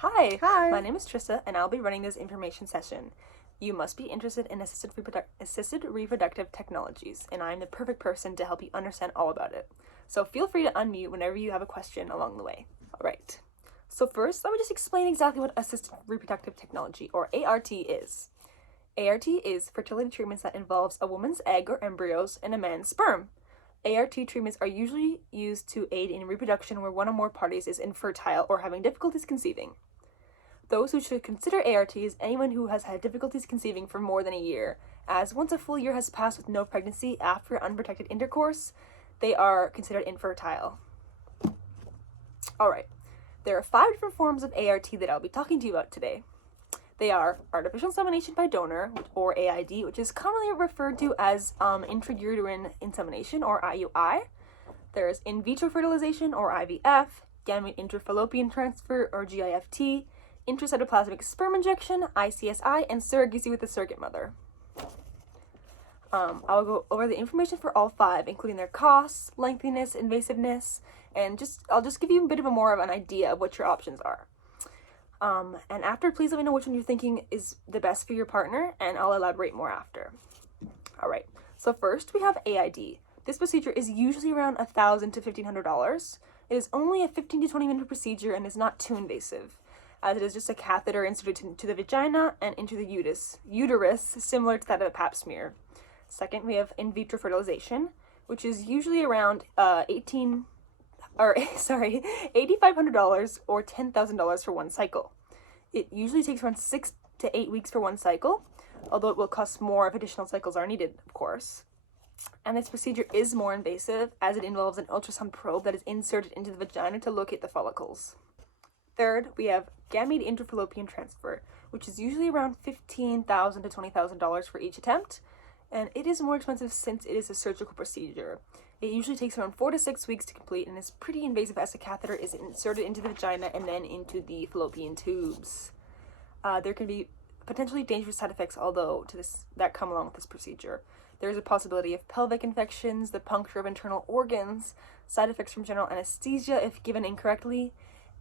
Hi, Hi. my name is Trista, and I'll be running this information session. You must be interested in assisted reproductive technologies, and I'm the perfect person to help you understand all about it. So feel free to unmute whenever you have a question along the way. All right. So first, let me just explain exactly what assisted reproductive technology, or ART, is. ART is fertility treatments that involves a woman's egg or embryos in a man's sperm. ART treatments are usually used to aid in reproduction where one or more parties is infertile or having difficulties conceiving. Those who should consider ART is anyone who has had difficulties conceiving for more than a year, as once a full year has passed with no pregnancy after unprotected intercourse, they are considered infertile. Alright, there are 5 different forms of ART that I'll be talking to you about today. They are artificial insemination by donor, or AID, which is commonly referred to as intrauterine insemination, or IUI. There's in vitro fertilization, or IVF, gamete intrafallopian transfer, or GIFT, intracytoplasmic sperm injection, ICSI, and surrogacy with a surrogate mother. I'll go over the information for all 5, including their costs, lengthiness, invasiveness, and I'll just give you a bit of a more of an idea of what your options are. And after, please let me know which one you're thinking is the best for your partner, and I'll elaborate more after. Alright, so first we have AID. This procedure is usually around $1,000 to $1,500. It is only a 15 to 20 minute procedure and is not too invasive, as it is just a catheter inserted into the vagina and into the uterus, similar to that of a pap smear. Second, we have in vitro fertilization, which is usually around $8,500 or $10,000 for one cycle. It usually takes around 6 to 8 weeks for one cycle, although it will cost more if additional cycles are needed, of course. And this procedure is more invasive, as it involves an ultrasound probe that is inserted into the vagina to locate the follicles. Third, we have gamete intrafallopian transfer, which is usually around $15,000 to $20,000 for each attempt, and it is more expensive since it is a surgical procedure. It usually takes around 4 to 6 weeks to complete and is pretty invasive, as the catheter is inserted into the vagina and then into the fallopian tubes. There can be potentially dangerous side effects that come along with this procedure. There is a possibility of pelvic infections, the puncture of internal organs, side effects from general anesthesia if given incorrectly,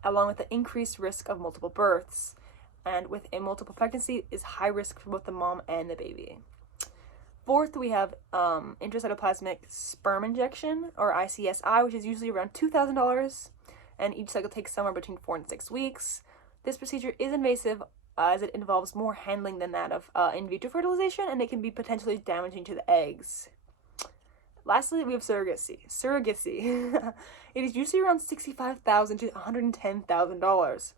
along with the increased risk of multiple births. And with a multiple pregnancy is high risk for both the mom and the baby. Fourth, we have intracytoplasmic sperm injection, or ICSI, which is usually around $2,000, and each cycle takes somewhere between 4 and 6 weeks. This procedure is invasive, as it involves more handling than that of in vitro fertilization, and it can be potentially damaging to the eggs. Lastly, we have surrogacy. It is usually around $65,000 to $110,000.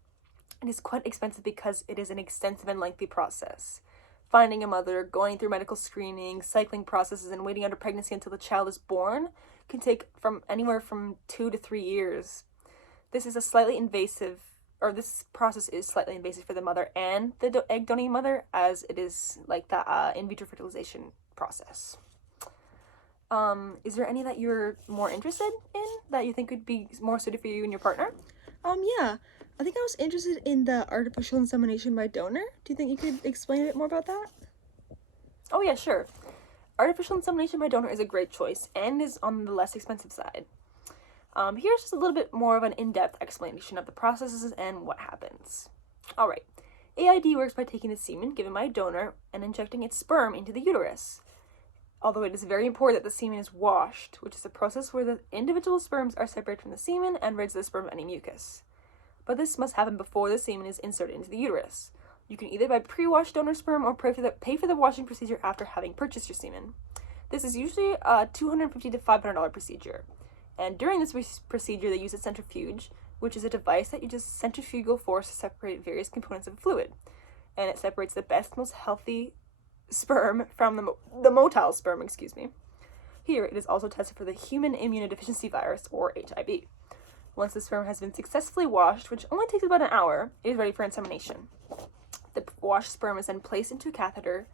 It is quite expensive because it is an extensive and lengthy process. Finding a mother, going through medical screening, cycling processes, and waiting out a pregnancy until the child is born can take anywhere from 2 to 3 years. This process is slightly invasive for the mother and the egg donating mother, as it is like the in vitro fertilization process. Is there any that you're more interested in that you think would be more suited for you and your partner? Yeah. I think I was interested in the artificial insemination by donor. Do you think you could explain a bit more about that? Oh yeah, sure. Artificial insemination by donor is a great choice and is on the less expensive side. Here's just a little bit more of an in-depth explanation of the processes and what happens. Alright, AID works by taking the semen given by a donor and injecting its sperm into the uterus. Although it is very important that the semen is washed, which is a process where the individual sperms are separated from the semen and rids the sperm of any mucus. But this must happen before the semen is inserted into the uterus. You can either buy pre-washed donor sperm or pay for the washing procedure after having purchased your semen. This is usually a $250 to $500 procedure. And during this procedure, they use a centrifuge, which is a device that uses centrifugal force to separate various components of a fluid. And it separates the best, most healthy sperm from the motile sperm, Here, it is also tested for the human immunodeficiency virus, or HIV. Once the sperm has been successfully washed, which only takes about an hour, it is ready for insemination. The washed sperm is then placed into a catheter,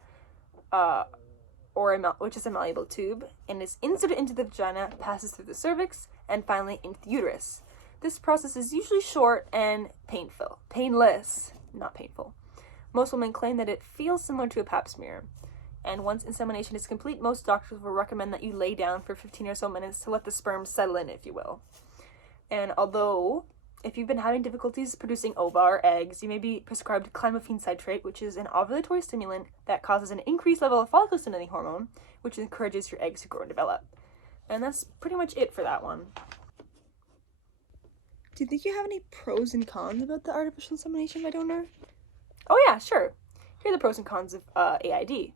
which is a malleable tube, and is inserted into the vagina, passes through the cervix, and finally into the uterus. This process is usually short and painless, not painful. Most women claim that it feels similar to a pap smear. And once insemination is complete, most doctors will recommend that you lay down for 15 or so minutes to let the sperm settle in, if you will. And although If you've been having difficulties producing ova or eggs, you may be prescribed clomiphene citrate, which is an ovulatory stimulant that causes an increased level of follicle stimulating hormone, which encourages your eggs to grow and develop. And that's pretty much it for that one. Do you think you have any pros and cons about the artificial insemination by donor? Oh yeah, sure. Here are the pros and cons of AID.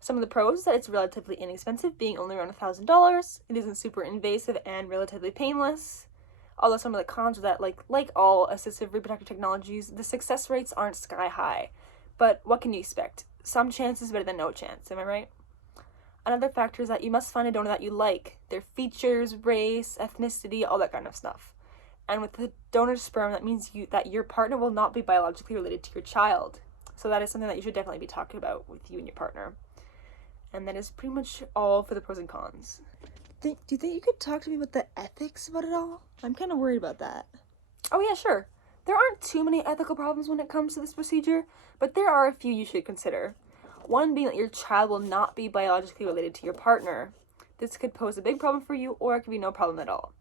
Some of the pros is that it's relatively inexpensive, being only around $1,000. It isn't super invasive and relatively painless. Although some of the cons are that, like all assistive reproductive technologies, the success rates aren't sky high. But what can you expect? Some chance is better than no chance, am I right? Another factor is that you must find a donor that you like. Their features, race, ethnicity, all that kind of stuff. And with the donor sperm, that means that your partner will not be biologically related to your child. So that is something that you should definitely be talking about with you and your partner. And that is pretty much all for the pros and cons. Do you think you could talk to me about the ethics about it all? I'm kind of worried about that. Oh yeah, sure. There aren't too many ethical problems when it comes to this procedure, but there are a few you should consider. One being that your child will not be biologically related to your partner. This could pose a big problem for you, or it could be no problem at all.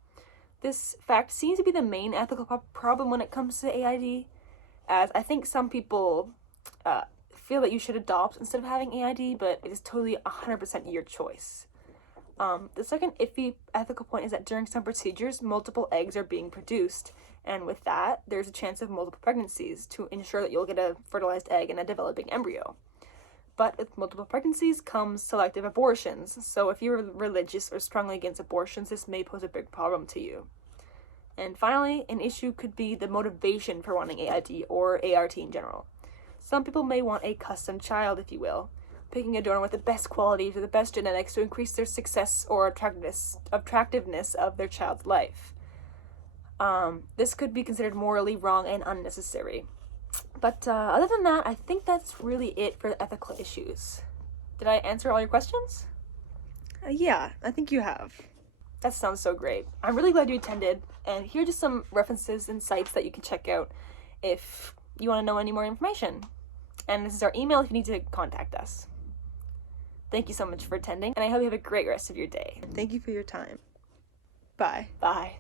This fact seems to be the main ethical problem when it comes to AID, as I think some people feel that you should adopt instead of having AID, but it is totally 100% your choice. The second iffy ethical point is that during some procedures, multiple eggs are being produced, and with that, there's a chance of multiple pregnancies to ensure that you'll get a fertilized egg and a developing embryo. But with multiple pregnancies comes selective abortions, so if you're religious or strongly against abortions, this may pose a big problem to you. And finally, an issue could be the motivation for wanting AID or ART in general. Some people may want a custom child, if you will, picking a donor with the best qualities or the best genetics to increase their success or attractiveness of their child's life. This could be considered morally wrong and unnecessary. But other than that, I think that's really it for the ethical issues. Did I answer all your questions? Yeah, I think you have. That sounds so great. I'm really glad you attended, and here are just some references and sites that you can check out if you want to know any more information. And this is our email if you need to contact us. Thank you so much for attending, and I hope you have a great rest of your day. Thank you for your time. Bye. Bye.